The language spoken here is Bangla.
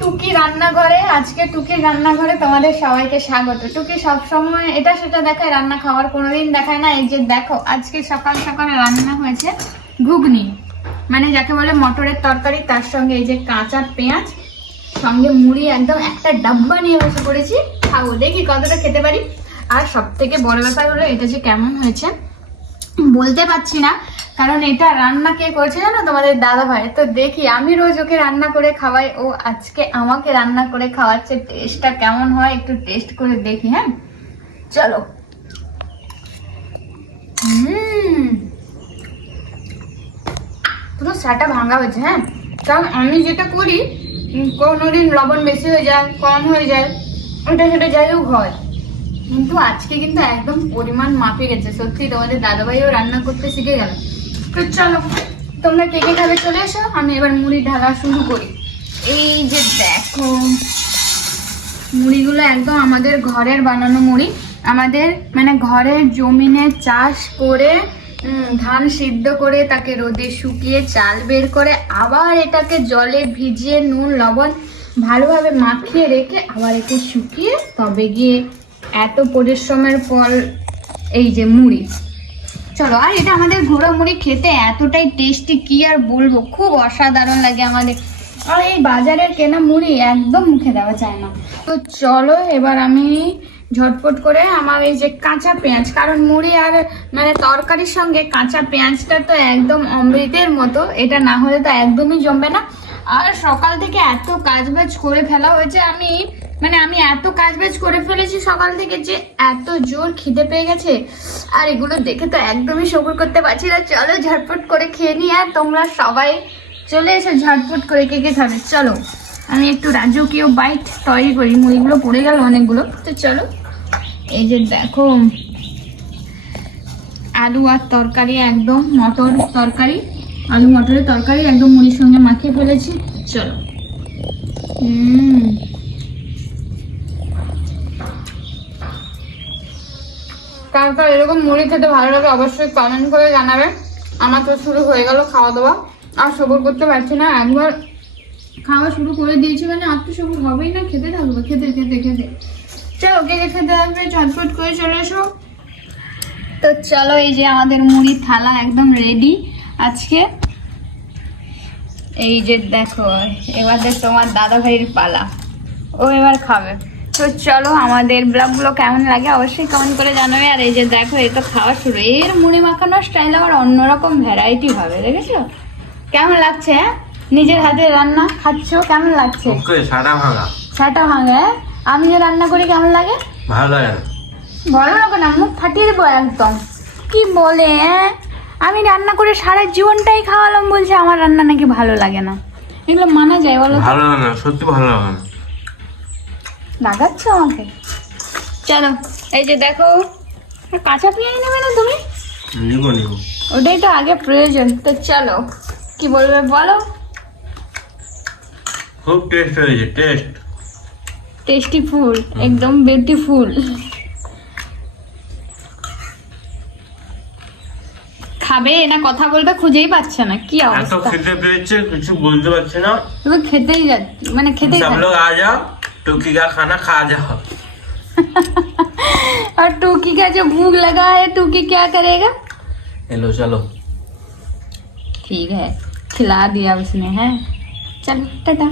টুকি রান্নাঘরে। আজকে টুকির রান্নাঘরে তোমাদের সবাইকে স্বাগত। টুকি সবসময় এটা সেটা দেখায়, রান্না খাওয়ার কোনোদিন দেখায় না। এই যে দেখো, আজকে সকাল সকালে রান্না হয়েছে ঘুগনি, মানে যাকে বলে মটরের তরকারি, তার সঙ্গে এই যে কাঁচা পেঁয়াজ, সঙ্গে মুড়ি, একদম একটা ডাব্বা নিয়ে বসে পড়েছি, খাবো, দেখি কতটা খেতে পারি। আর সব থেকে বড় ব্যাপার হলো এটা যে কেমন হয়েছে বলতে পারছি না, কারণ এটা রান্না কে করেছে জানো? তোমাদের দাদা ভাই। তো দেখি, আমি রোজ ওকে রান্না করে খাওয়াই, ও আজকে আমাকে রান্না করে খাওয়াচ্ছে। টেস্টটা কেমন হয় একটু টেস্ট করে দেখি। হ্যাঁ চলো। পুরো সাটা ভাঙা হয়েছে। হ্যাঁ, কারণ আমি যেটা করি, কোনোদিন লবণ বেশি হয়ে যায়, কম হয়ে যায়, ওটা সেটা যাই হোক হয়, কিন্তু আজকে কিন্তু একদম পরিমাণ মাপে গেছে। সত্যি তোমাদের দাদাভাইও রান্না করতে শিখে গেল। তো চলো, তোমরা কে কে খাবে চলে এসো, আমি এবার মুড়ি ঢালা শুরু করি। এই যে দেখো, মুড়িগুলো একদম আমাদের ঘরের বানানো মুড়ি। আমাদের মানে ঘরের জমিনে চাষ করে ধান সিদ্ধ করে তাকে রোদে শুকিয়ে চাল বের করে আবার এটাকে জলে ভিজিয়ে নুন লবণ ভালোভাবে মাখিয়ে রেখে আবার একে শুকিয়ে তবে গিয়ে এত পরিশ্রমের ফল এই যে মুড়ি। চলো, আর এটা আমাদের ঘোড়া মুড়ি খেতে এতটাই টেস্টি, কি আর বলবো, খুব অসাধারণ লাগে আমাদের। আর এই বাজারের কেনা মুড়ি একদম মুখে দেওয়া যায় না। তো চলো এবার আমি ঝটপট করে আমার এই যে কাঁচা পেঁয়াজ, কারণ মুড়ি আর মানে তরকারির সঙ্গে কাঁচা পেঁয়াজটা তো একদম অমৃতের মতো, এটা না হলে তো একদমই জমবে না। আর সকাল থেকে এত কাজবাজ করে ফেলা হয়েছে, আমি এত কাজবাজ করে ফেলেছি সকাল থেকে যে এত জোর খিদে পেয়ে গেছে, আর এগুলো দেখে তো একদমই সবুর করতে পারছি না। চলো ঝটপট করে খেয়ে নিই, আর তোমরা সবাই চলে এসে ঝটপট করে কে কে খাবে চলো। আমি একটু রাজকীয় বাইট তৈরি করি, মুড়িগুলো পড়ে গেল অনেকগুলো। তো চলো, এই যে দেখো আলু আর তরকারি, একদম মটর তরকারি, আলু মটরের তরকারি একদম মুড়ির সঙ্গে মাখিয়ে ফেলেছি। চলো। কার কার এরকম মুড়ি খেতে ভালো লাগে অবশ্যই কমেন্ট করে জানাবে। আমার তো শুরু হয়ে গেল খাওয়া দাওয়া, আর সবর করতে পারছি না। একবার খাওয়া শুরু করে দিয়েছি মানে আর তো সবর হবেই না, খেতে থাকবো, খেতে খেতে খেতে। চলো, কে কে খেতে আসবে ঝটপট করে চলে এসো। তো চলো, এই যে আমাদের মুড়ি থালা একদম রেডি আজকে। এই যে দেখো, এবার তোমার দাদা ভাইয়ের পালা, ও এবার খাবে। তো চলো, আমাদের ব্লগগুলো কেমন লাগে অবশ্যই কমেন্ট করে জানাবে। আর এই যে দেখো, এই তো খাওয়া শুরু। এর মুড়ি মাখানোর স্টাইল আবার অন্যরকম ভ্যারাইটি হবে, দেখেছো কেমন লাগছে? হ্যাঁ, নিজের হাতে রান্না খাচ্ছো, কেমন লাগছে? ছাটা ভাঙা। আমি যে রান্না করি কেমন লাগে? ভালো লাগে। বলো না কেন, মুখ ফাটিয়ে দেবো একদম। কি বলে আমি রান্না করে সারা জীবনটাই খাওয়ালাম, বলছে আমার রান্না নাকি ভালো লাগে না। এগুলো মানা যায় বলো? ভালো লাগে না, সত্যি ভালো লাগে না। লাগাচ্ছ আমাকে। চলো, এই যে দেখো, কাঁচা পেঁয়াজ নেবে না তুমি? নিবো নিবো, ওটাই তো আগে প্রয়োজন। তো চলো, কি বলবে বলো? খুব টেস্ট হয়েছে, টেস্টি ফুল, একদম বিউটিফুল। খাবে না কথা বলবে, খুঁজেই পাচ্ছে না, কি এত অবস্থা। খেতে পেয়েছে কিছু বলতে পারছে না। তুমি খেতেই যাচ্ছি, মানে খেতেই सब लोग आ जाओ, टोकी का खाना खा जाओ। और टूकी का जो भूख लगा है, टूकी क्या करेगा? हेलो चलो, ठीक है, खिला दिया उसने। है चलो, टाटा।